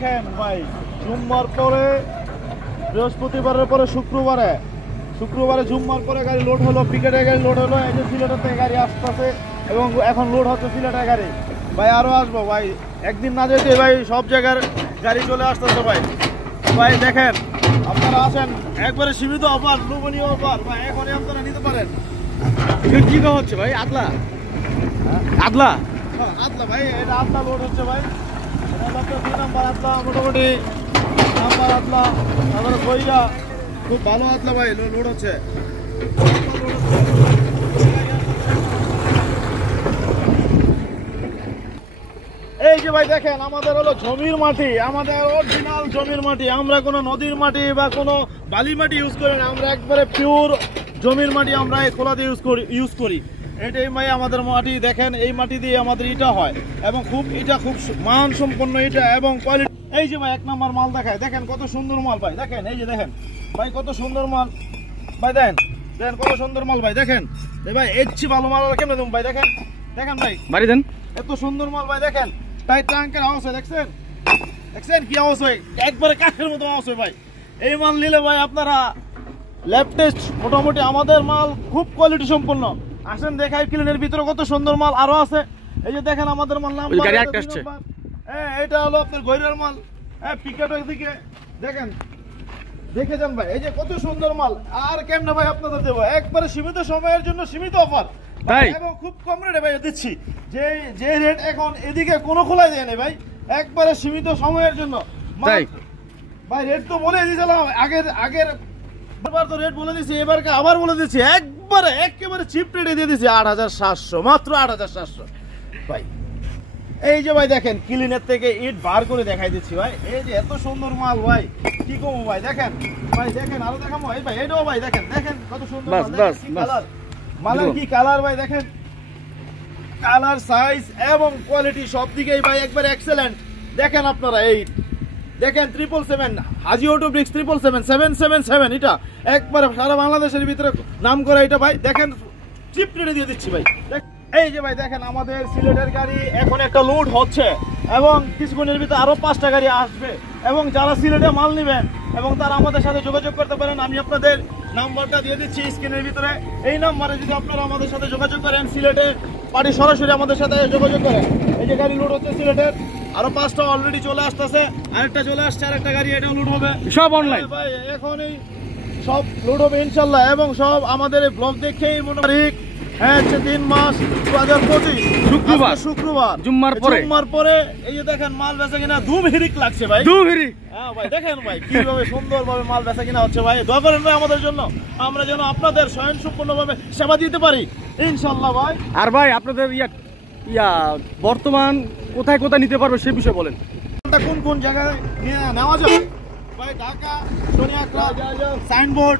দেখেন ভাই জুম্মার পরে বৃহস্পতিবারের পরে শুক্রবারে জুম্মার পরে গাড়ি লোড হলো, পিকেটের গাড়ি লোড হলো, এই যে সিলেটের থেকে গাড়ি আসতেছে এবং এখন লোড হচ্ছে সিলেটের গাড়ি। ভাই আরো আসবো ভাই, একদিন না যেতে ভাই সব জায়গার গাড়ি চলে আসতেছে ভাই। ভাই দেখেন আপনারা আসেন, একবারে সীমিত অফার, লোভনীয় অফার ভাই, এখনই আপনারা নিতে পারেন। কি হচ্ছে ভাই? আদলা আদলা আদলা ভাই, এটা আদলা লোড হচ্ছে ভাই, এটা 2 নাম্বার আদলা, মোটামুটি নাম্বার আদলা, তারপরে কইরা খুব ভালো আদলা ভাই লোড হচ্ছে। এই যে ভাই দেখেন আমাদের হলো জমির মাটি, আমাদের অরিজিনাল জমির মাটি, আমরা কোনো নদীর মাটি বা কোনো বালি মাটি ইউজ করি না, আমরা একবারে পিওর জমির মাটি আমরা এই খোলাতে ইউজ করি। এটাই ভাই আমাদের মাটি, দেখেন এই মাটি দিয়ে আমাদের ইটা হয় এবং এটা খুব মান সম্পন্ন ইটা এবং কোয়ালিটি। এই যে ভাই 1 নাম্বার মাল দেখায়, দেখেন কত সুন্দর মাল ভাই, দেখেন এই যে দেখেন ভাই কত সুন্দর মাল ভাই, দেখেন কত সুন্দর মাল ভাই, দেখেন ভাই এচ্ছি ভালো মাল কেমন দেবো ভাই, দেখেন ভাই বাড়ি দেন, এত সুন্দর মাল ভাই, দেখেন তাই ট্যাঙ্কের আওয়াজ হয়, দেখছেন কি আওয়াজ হয়, একবারে কাঠের মতো আওয়াজ হয় ভাই। এই মাল নিলে ভাই আপনারা ল্যাব টেস্ট, মোটামুটি আমাদের মাল খুব কোয়ালিটি সম্পন্ন। আসেন দেখাই ক্লিনের ভিতরে কত সুন্দর মাল আরো আছে। এই যে দেখেন আমাদের মাল নাম, এটা হলো আপনার গৈরার মাল, পিকেটের দিকে দেখেন, দেখে যান ভাই, এই যে কত সুন্দর মাল। আর কেমনে ভাই আপনাদের দেবো, একবারে সীমিত সময়ের জন্য সীমিত অফার এবং খুব কম রেটে ভাই দিচ্ছি, যে রেট এখন এদিকে কোনো খোলাই দেয় না ভাই, একবারে সীমিত সময়ের জন্য ভাই। রেট তো বলে দিয়েছিলাম আগের বার তো রেট বলে দিচ্ছি, এবারকে আবার বলে দিচ্ছি, একেবারে চিপ রেটে দিয়ে দিচ্ছি 8700, মাত্র 8700 ভাই। এই যে ভাই দেখেন ক্লিনের থেকে ইট বার করে দেখাই দিচ্ছি ভাই, এই যে এত সুন্দর মাল ভাই, কি কমো ভাই, দেখেন ভাই, দেখেন আরো দেখাবো এই ভাই, এটাও ভাই দেখেন কত সুন্দর কালার, মালের কি কালার ভাই, দেখেন কালার, সাইজ এবং কোয়ালিটি সব দিকেই ভাই একবার এক্সেলেন্ট। দেখেন আপনারা এই দেখেন 777 হাজি অটো ব্রিক্স 777 এটা একবারে সারা বাংলাদেশের ভিতরে নাম করা এটা ভাই, দেখেন চিপ রেটে দিয়ে দিচ্ছি ভাই। এই যে ভাই দেখেন আমাদের সিলেটের গাড়ি এখন একটা লোড হচ্ছে এবং কিছুক্ষণের ভিতরে আরো 5টা গাড়ি আসবে এবং যারা সিলেটে মাল নেবেন এবং তারা আমাদের সাথে যোগাযোগ করতে পারেন। আমি আপনাদের নাম্বারটা দিয়ে দিচ্ছি স্ক্রিনের ভিতরে, এই নাম্বারে যদি আপনারা আমাদের সাথে যোগাযোগ করেন, সিলেটে পার্টি সরাসরি আমাদের সাথে যোগাযোগ করেন। এই যে গাড়ি লোড হচ্ছে সিলেটের, আরো 5টা অলরেডি চলে আসতেছে, আরেকটা চলে আসছে, আরেকটা গাড়ি এটাও লোড হবে, সব অনলাইন ভাই, এখনই সব লোড হবে ইনশাল্লাহ। এবং সব আমাদের এই ব্লগ দেখেই মনে করি 3 মাস 2025 শুক্রবার জুম্মার পরে এই যে দেখেন মাল বেচা কিনা ধুমহিরিক লাগছে ভাই, হ্যাঁ ভাই, দেখেন ভাই কিভাবে সুন্দর ভাবে মাল বেচা কিনা হচ্ছে ভাই। দোয়া করেন ভাই আমাদের জন্য, আমরা যেন আপনাদের স্বয়ংসম্পূর্ণ ভাবে সেবা দিতে পারি ইনশাল্লাহ ভাই। আর ভাই আপনাদের বর্তমান কোথায় নিতে পারবে সে বিষয়ে বলেন, কোন জায়গায় নেওয়া যাবে ভাই? ঢাকা সোনিয়াকড়া সাইনবোর্ড,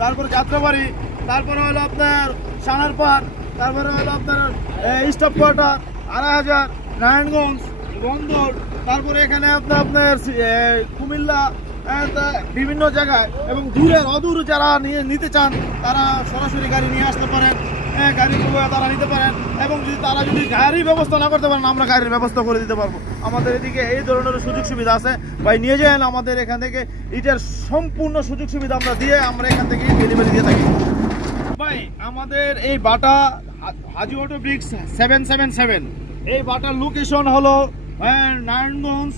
তারপরে যাত্রাবাড়ি, তারপরে হলো আপনার সানারপাড়, তারপরে হলো আপনার স্টপ কোয়ার্টার, 2,500 নারায়ণগঞ্জ, বন্দর, তারপরে এখানে আপনার কুমিল্লা, বিভিন্ন জায়গায় এবং অদূর যারা নিতে চান তারা সরাসরি গাড়ি নিয়ে আসতে পারেন, গাড়ি তারা নিতে পারেন এবং তারা যদি গাড়ির ব্যবস্থা না করতে পারেন আমরা গাড়ির ব্যবস্থা করে দিতে পারবো। আমাদের এদিকে এই ধরনের সুযোগ সুবিধা আছে ভাই, নিয়ে যান আমাদের এখান থেকে, এটার সম্পূর্ণ সুযোগ সুবিধা আমরা এখান থেকে ডেলিভারি দিয়ে থাকি ভাই। আমাদের এই বাটা হাজি অটো ব্রিক্স 777, এই বাটার লোকেশন হলো নারায়ণগঞ্জ,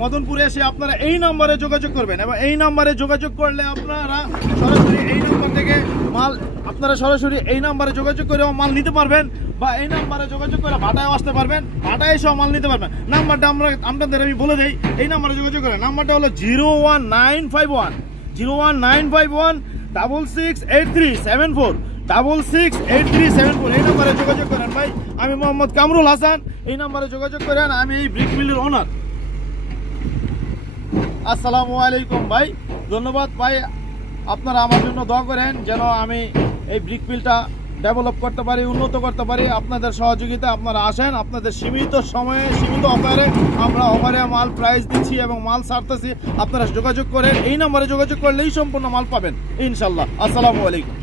মদনপুরে এসে আপনারা এই নাম্বারে যোগাযোগ করবেন এবং এই নাম্বারে যোগাযোগ করলে আপনারা সরাসরি এই নাম্বার থেকে মাল, আপনারা সরাসরি এই নাম্বারে যোগাযোগ করে মাল নিতে পারবেন বা এই নাম্বারে যোগাযোগ করে ভাটায় আসতে পারবেন, ভাটায় এসেও মাল নিতে পারবেন। নাম্বারটা আপনাদের আমি বলে দেই, এই নাম্বারে যোগাযোগ করেন, নাম্বারটা হলো 01951 668374 668374, এই নাম্বারে যোগাযোগ করেন ভাই। আমি মোহাম্মদ কামরুল হাসান, এই নাম্বারে যোগাযোগ করেন, আমি এই ব্রিক মিলের ওনার। আসসালামু আলাইকুম ভাই, ধন্যবাদ ভাই, আপনারা আমার জন্য দোয়া করেন যেন আমি এই ব্রিক মিলটা ডেভেলপ করতে পারি, উন্নত করতে পারি। আপনাদের সহযোগিতা, আপনারা আসেন, আপনাদের সীমিত সময়ে সীমিত অফারে আমরা মাল প্রাইস দিচ্ছি এবং মাল ছাড়তেছি, আপনারা যোগাযোগ করেন, এই নাম্বারে যোগাযোগ করলেই সম্পূর্ণ মাল পাবেন ইনশাল্লাহ। আসসালামু আলাইকুম।